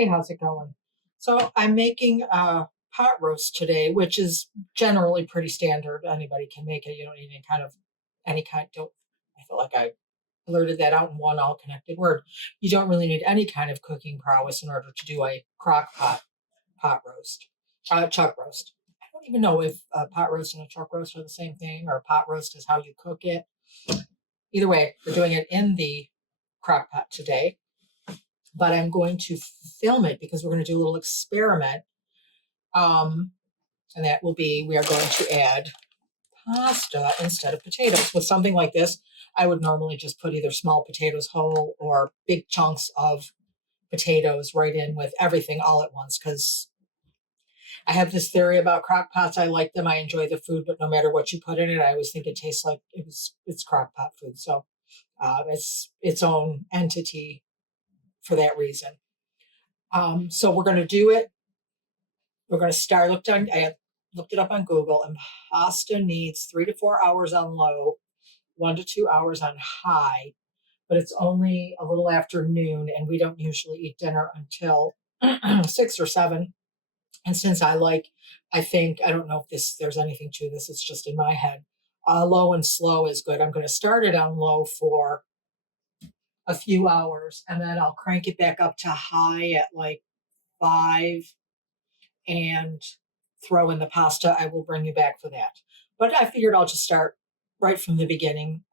Hey, how's it going? So I'm making a pot roast today, which is generally pretty standard. Anybody can make it. You don't need any kind. Don't I feel like I blurted that out in one all connected word. You don't really need any kind of cooking prowess in order to do a crock pot roast, chuck roast. I don't even know if a pot roast and a chuck roast are the same thing, or a pot roast is how you cook it. Either way, we're doing it in the crock pot today, but I'm going to film it because we're going to do a little experiment. Um, and that will be we are going to add pasta instead of potatoes. With something like this, I would normally just put either small potatoes whole or big chunks of potatoes right in with everything all at once because I have this theory about crock pots. I like them. I enjoy the food, but no matter what you put in it, I always think it tastes like it's crock pot food. So it's its own entity for that reason. So we're going to do it. We're going to start. I looked it up on Google, and pasta needs 3 to 4 hours on low, 1 to 2 hours on high. But it's only a little after noon, and we don't usually eat dinner until 6 or 7. And since I think I don't know if there's anything to this. It's just in my head. Low and slow is good. I'm going to start it on low for a few hours, and then I'll crank it back up to high at like 5 and throw in the pasta. I will bring you back for that. But I figured I'll just start right from the beginning,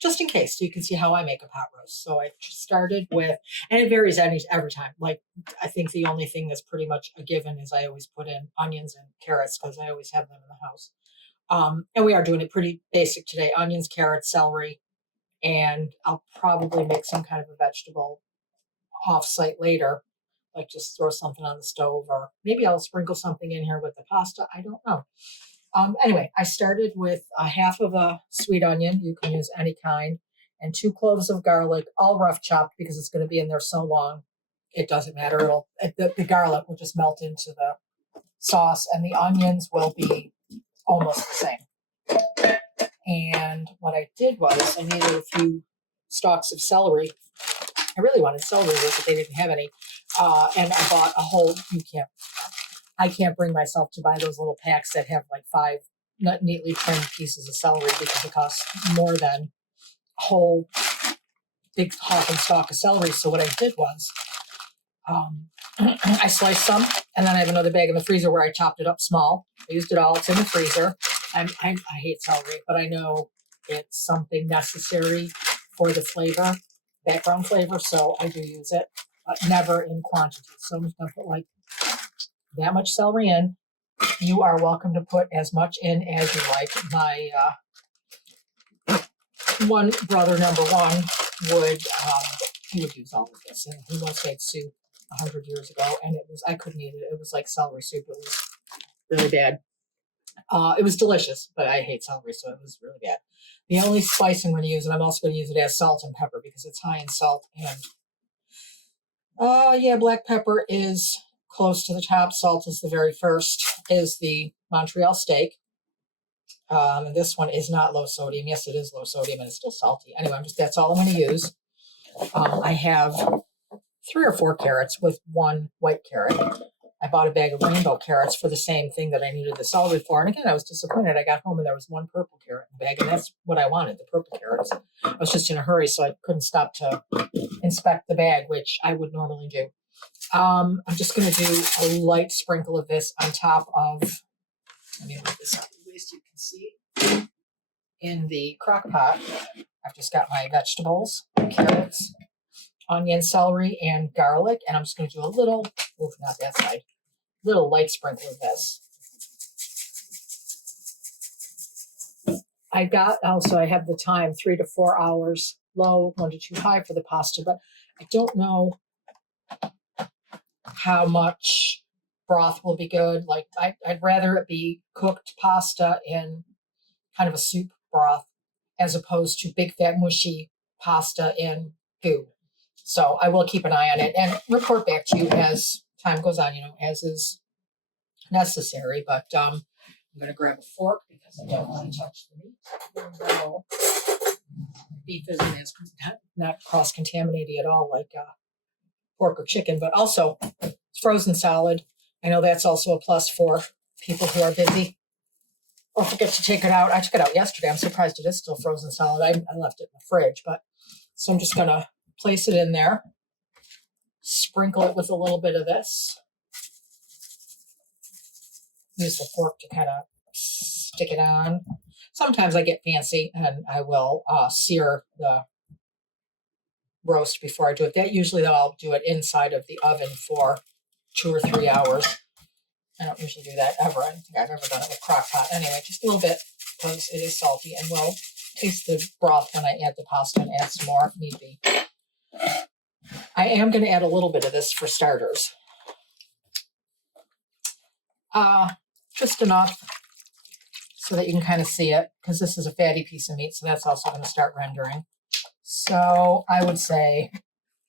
just in case, so you can see how I make a pot roast. So I just started with, and it varies every time. Like, I think the only thing that's pretty much a given is I always put in onions and carrots because I always have them in the house. And we are doing it pretty basic today: onions, carrots, celery, and I'll probably make some kind of a vegetable off-site later, like just throw something on the stove, or maybe I'll sprinkle something in here with the pasta. I don't know. Anyway, I started with a half of a sweet onion. You can use any kind, and 2 cloves of garlic, all rough chopped because it's going to be in there so long. It doesn't matter. The garlic will just melt into the sauce, and the onions will be almost the same. And what I did was I needed a few stalks of celery. I really wanted celery, but they didn't have any. And I bought a whole. I can't bring myself to buy those little packs that have like 5 not neatly trimmed pieces of celery because it costs more than a whole big hunk and stalk of celery. So what I did was I sliced some, and then I have another bag in the freezer where I chopped it up small. I used it all. It's in the freezer. I hate celery, but I know it's something necessary for the flavor, background flavor, so I do use it, but never in quantity. So I'm just going to put like that much celery in. You are welcome to put as much in as you like. My one brother, number one, he would use all of this, and he once made soup 100 years ago, and I couldn't eat it. It was like celery soup. It was really bad. It was delicious, but I hate celery, so it was really bad. The only spice I'm going to use, and I'm also going to use it as salt and pepper because it's high in salt. And yeah, black pepper is close to the top. Salt is the very first. Is the Montreal steak. And this one is not low sodium. Yes, it is low sodium, and it's still salty. Anyway, that's all I'm going to use. I have 3 or 4 carrots with 1 white carrot. I bought a bag of rainbow carrots for the same thing that I needed the celery for. And again, I was disappointed. I got home and there was 1 purple carrot in the bag, and that's what I wanted, the purple carrots. I was just in a hurry, so I couldn't stop to inspect the bag, which I would normally do. I'm just going to do a light sprinkle of this on top of, let me move this up at least you can see, in the crock pot. I've just got my vegetables, carrots, onion, celery, and garlic, and I'm just going to do a little, not that side, little light sprinkle of this. I have the time, 3 to 4 hours low, 1 to 2 high for the pasta, but I don't know how much broth will be good. Like I'd rather it be cooked pasta in kind of a soup broth as opposed to big fat mushy pasta in goo. So I will keep an eye on it and report back to you as time goes on, as is necessary. But I'm going to grab a fork because I don't want to touch the meat. No, beef isn't not cross-contaminated at all like pork or chicken, but also frozen solid. I know that's also a plus for people who are busy or forget to take it out. I took it out yesterday. I'm surprised it is still frozen solid. I left it in the fridge, but so I'm just gonna place it in there, sprinkle it with a little bit of this. Use the fork to kind of stick it on. Sometimes I get fancy and I will sear the roast before I do it. That usually, though, I'll do it inside of the oven for 2 or 3 hours. I don't usually do that ever. I don't think I've ever done it with crock pot. Anyway, just a little bit because it is salty, and we'll taste the broth when I add the pasta and add some more if need be. I am going to add a little bit of this for starters. Just enough so that you can kind of see it, because this is a fatty piece of meat, so that's also going to start rendering. So I would say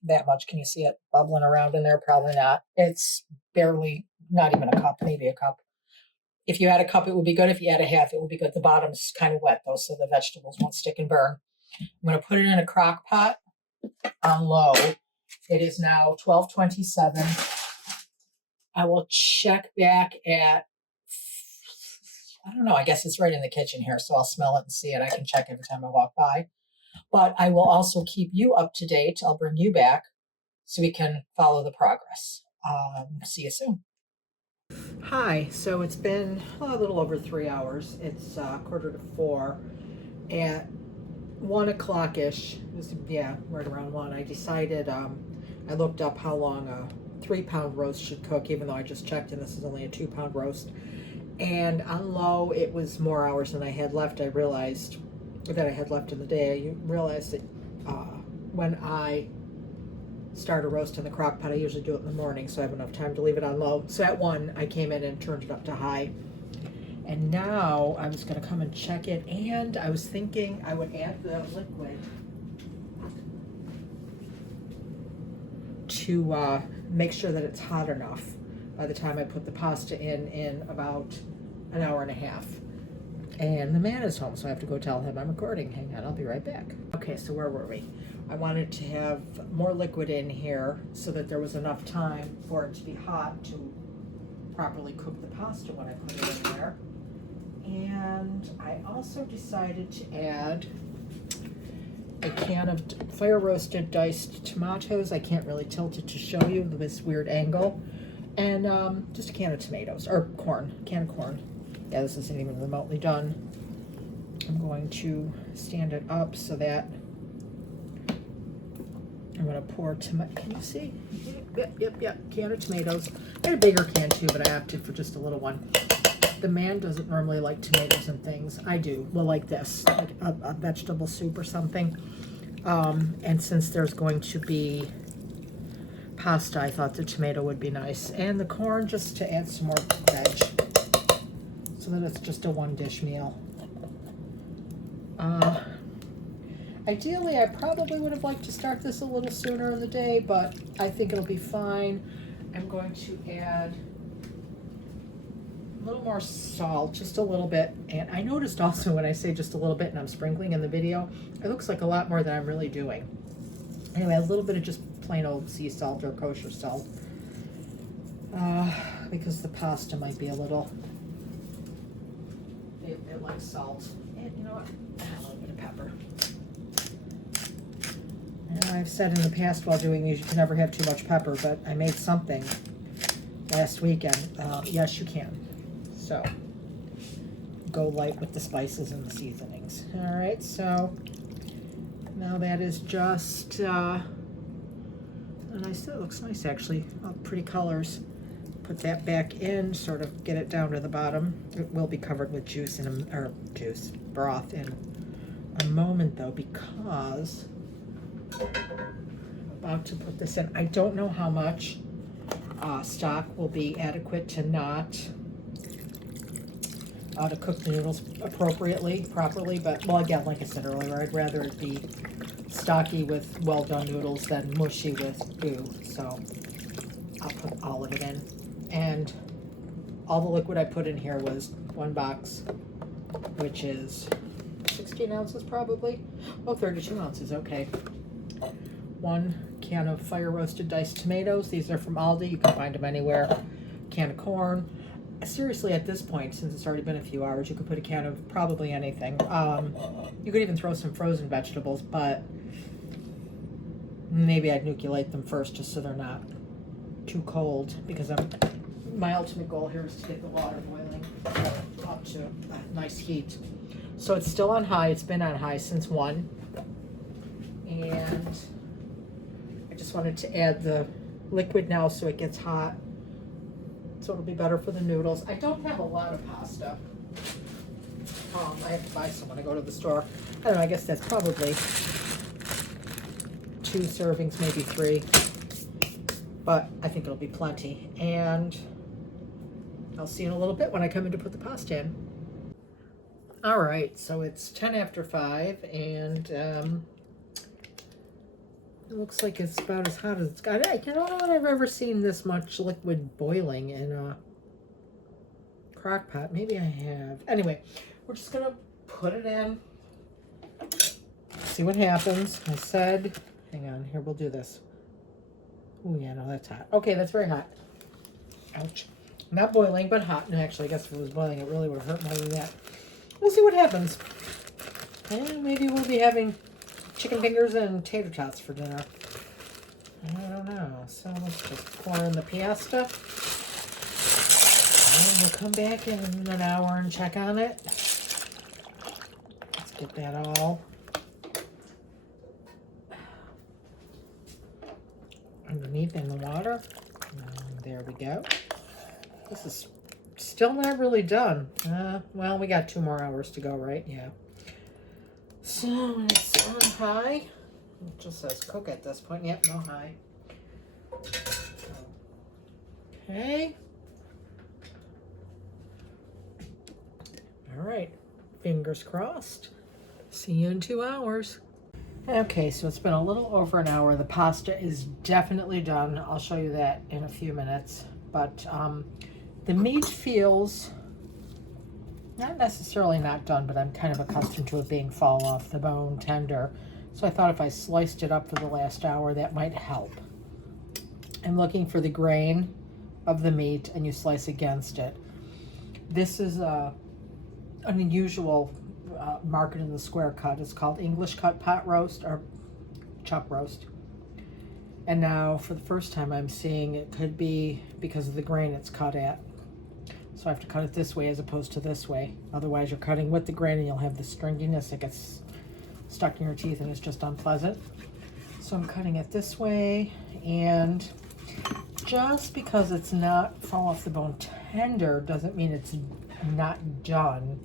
that much. Can you see it bubbling around in there? Probably not. It's barely, not even a cup, maybe a cup. If you add a cup, it would be good. If you add a half, it would be good. The bottom's kind of wet, though, so the vegetables won't stick and burn. I'm going to put it in a crock pot on low. It is now 12:27. I will check back at, I don't know, I guess it's right in the kitchen here, so I'll smell it and see it. I can check every time I walk by. But I will also keep you up to date. I'll bring you back so we can follow the progress. See you soon. Hi, so it's been a little over 3 hours. It's 3:45. At 1 o'clock-ish, right around 1, I decided, I looked up how long a 3-pound roast should cook, even though I just checked and this is only a 2-pound roast. And on low, it was more hours than I had left. I realized that I had left in the day. I realized that when I start a roast in the crock pot, I usually do it in the morning, so I have enough time to leave it on low. So at 1, I came in and turned it up to high. And now I was going to come and check it, and I was thinking I would add the liquid to make sure that it's hot enough by the time I put the pasta in about an hour and a half. And the man is home, so I have to go tell him I'm recording. Hang on, I'll be right back. Okay, so where were we? I wanted to have more liquid in here so that there was enough time for it to be hot to properly cook the pasta when I put it in there. And I also decided to add a can of fire roasted diced tomatoes. I can't really tilt it to show you this weird angle. And just a can of tomatoes, or can of corn. Yeah, this isn't even remotely done. I'm going to stand it up so that I'm going to pour tomato. Can you see? Yep. Can of tomatoes. I had a bigger can too, but I opted for just a little one. The man doesn't normally like tomatoes and things. I do. Well, like this, like a vegetable soup or something. And since there's going to be pasta, I thought the tomato would be nice. And the corn, just to add some more veg, so that it's just a one-dish meal. Ideally, I probably would have liked to start this a little sooner in the day, but I think it'll be fine. I'm going to add a little more salt, just a little bit. And I noticed also when I say just a little bit and I'm sprinkling in the video, it looks like a lot more than I'm really doing. Anyway, a little bit of just plain old sea salt or kosher salt, because the pasta might be a little, it likes salt. And you know what, a little bit of pepper. And I've said in the past while doing these, you can never have too much pepper, but I made something last weekend. Yes, you can. So go light with the spices and the seasonings. All right, so now that is just nice. That looks nice, actually. Oh, pretty colors. Put that back in, sort of get it down to the bottom. It will be covered with broth in a moment, though, because I'm about to put this in. I don't know how much stock will be adequate to to cook the noodles properly, but, well, again, like I said earlier, I'd rather it be stocky with well-done noodles than mushy with goo, so I'll put all of it in. And all the liquid I put in here was 1 box, which is 16 ounces probably. Oh, 32 ounces, okay. 1 can of fire roasted diced tomatoes. These are from Aldi. You can find them anywhere. Can of corn. Seriously, at this point, since it's already been a few hours, you could put a can of probably anything. You could even throw some frozen vegetables, but maybe I'd nucleate them first just so they're not too cold, because my ultimate goal here is to get the water boiling up to a nice heat. So it's still on high. It's been on high since 1. And I just wanted to add the liquid now so it gets hot. So it'll be better for the noodles. I don't have a lot of pasta. I have to buy some when I go to the store. I don't know, I guess that's probably 2 servings, maybe 3. But I think it'll be plenty. And I'll see you in a little bit when I come in to put the pasta in. All right, so it's 10 after 5, and it looks like it's about as hot as it's got. I don't know that I've ever seen this much liquid boiling in a crock pot. Maybe I have. Anyway, we're just gonna put it in, see what happens. I said, hang on, here, we'll do this. Oh yeah, no, that's hot. Okay, that's very hot. Ouch. Not boiling, but hot. And actually, I guess if it was boiling, it really would have hurt more than that. We'll see what happens. And maybe we'll be having chicken fingers and tater tots for dinner. I don't know. So let's just pour in the pasta. And we'll come back in an hour and check on it. Let's get that all underneath in the water. And there we go. This is still not really done. Well, we got 2 more hours to go, right? Yeah. So it's on high. It just says cook at this point. Yep, no high. Okay. All right. Fingers crossed. See you in 2 hours. Okay, so it's been a little over an hour. The pasta is definitely done. I'll show you that in a few minutes. But the meat feels not necessarily not done, but I'm kind of accustomed to it being fall off the bone, tender. So I thought if I sliced it up for the last hour, that might help. I'm looking for the grain of the meat, and you slice against it. This is an unusual market in the square cut. It's called English cut pot roast or chuck roast. And now for the first time I'm seeing it could be because of the grain it's cut at. So I have to cut it this way as opposed to this way. Otherwise you're cutting with the grain and you'll have the stringiness that gets stuck in your teeth and it's just unpleasant. So I'm cutting it this way, and just because it's not fall off the bone tender doesn't mean it's not done.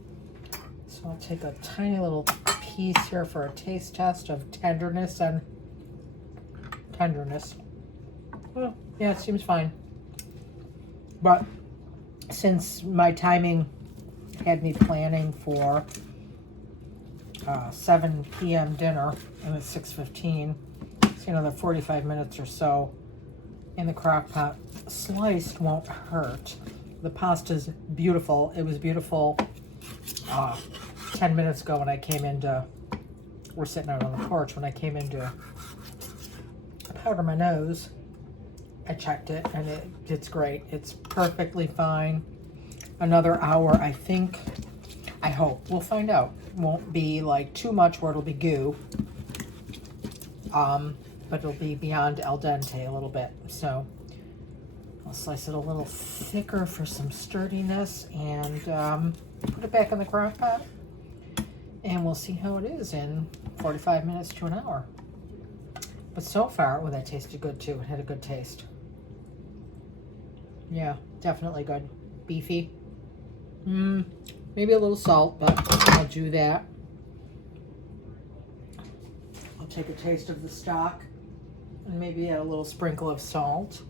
So I'll take a tiny little piece here for a taste test of tenderness and tenderness. Well, yeah, it seems fine. But since my timing had me planning for 7 p.m. dinner, and it's 6:15, so another 45 minutes or so in the crock pot, sliced won't hurt. The pasta's beautiful. It was beautiful 10 minutes ago when I came into, we're sitting out on the porch, when I came in to powder my nose. I checked it and it's great. It's perfectly fine. Another hour, I think, I hope. We'll find out. Won't be like too much where it'll be goo. But it'll be beyond al dente a little bit. So I'll slice it a little thicker for some sturdiness and put it back in the crock pot. And we'll see how it is in 45 minutes to an hour. But so far, oh, that tasted good too. It had a good taste. Yeah, definitely good. Beefy. Maybe a little salt, but I'll do that. I'll take a taste of the stock and maybe add a little sprinkle of salt.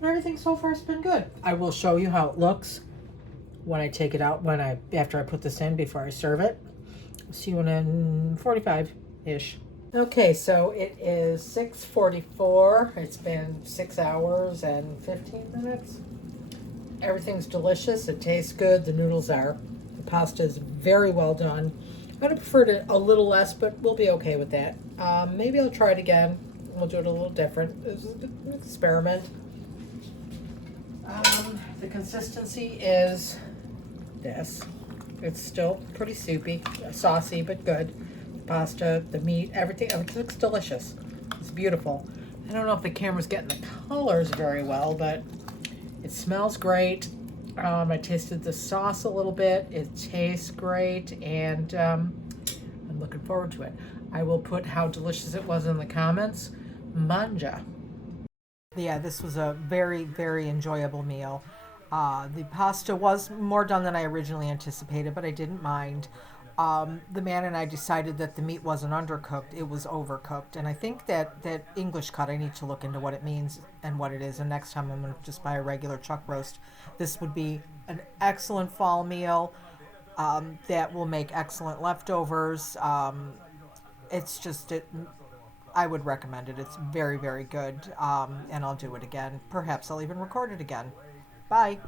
But everything so far has been good. I will show you how it looks when I take it out, after I put this in before I serve it. See you in 45-ish. Okay, so it is 6:44. It's been 6 hours and 15 minutes. Everything's delicious. It tastes good. The noodles are. The pasta is very well done. I'd have preferred it a little less, but we'll be okay with that. Maybe I'll try it again We'll do it a little different. This is an experiment. The consistency is this. It's still pretty soupy, saucy, but good. The pasta, the meat, everything, it looks delicious. It's beautiful. I don't know if the camera's getting the colors very well, but it smells great. I tasted the sauce a little bit. It tastes great, and I'm looking forward to it. I will put how delicious it was in the comments. Manja. Yeah, this was a very, very enjoyable meal. The pasta was more done than I originally anticipated, but I didn't mind. The man and I decided that the meat wasn't undercooked; it was overcooked. And I think that English cut, I need to look into what it means and what it is. And next time I'm gonna just buy a regular chuck roast. This would be an excellent fall meal that will make excellent leftovers. It's just it. I would recommend it. It's very, very good, and I'll do it again. Perhaps I'll even record it again. Bye.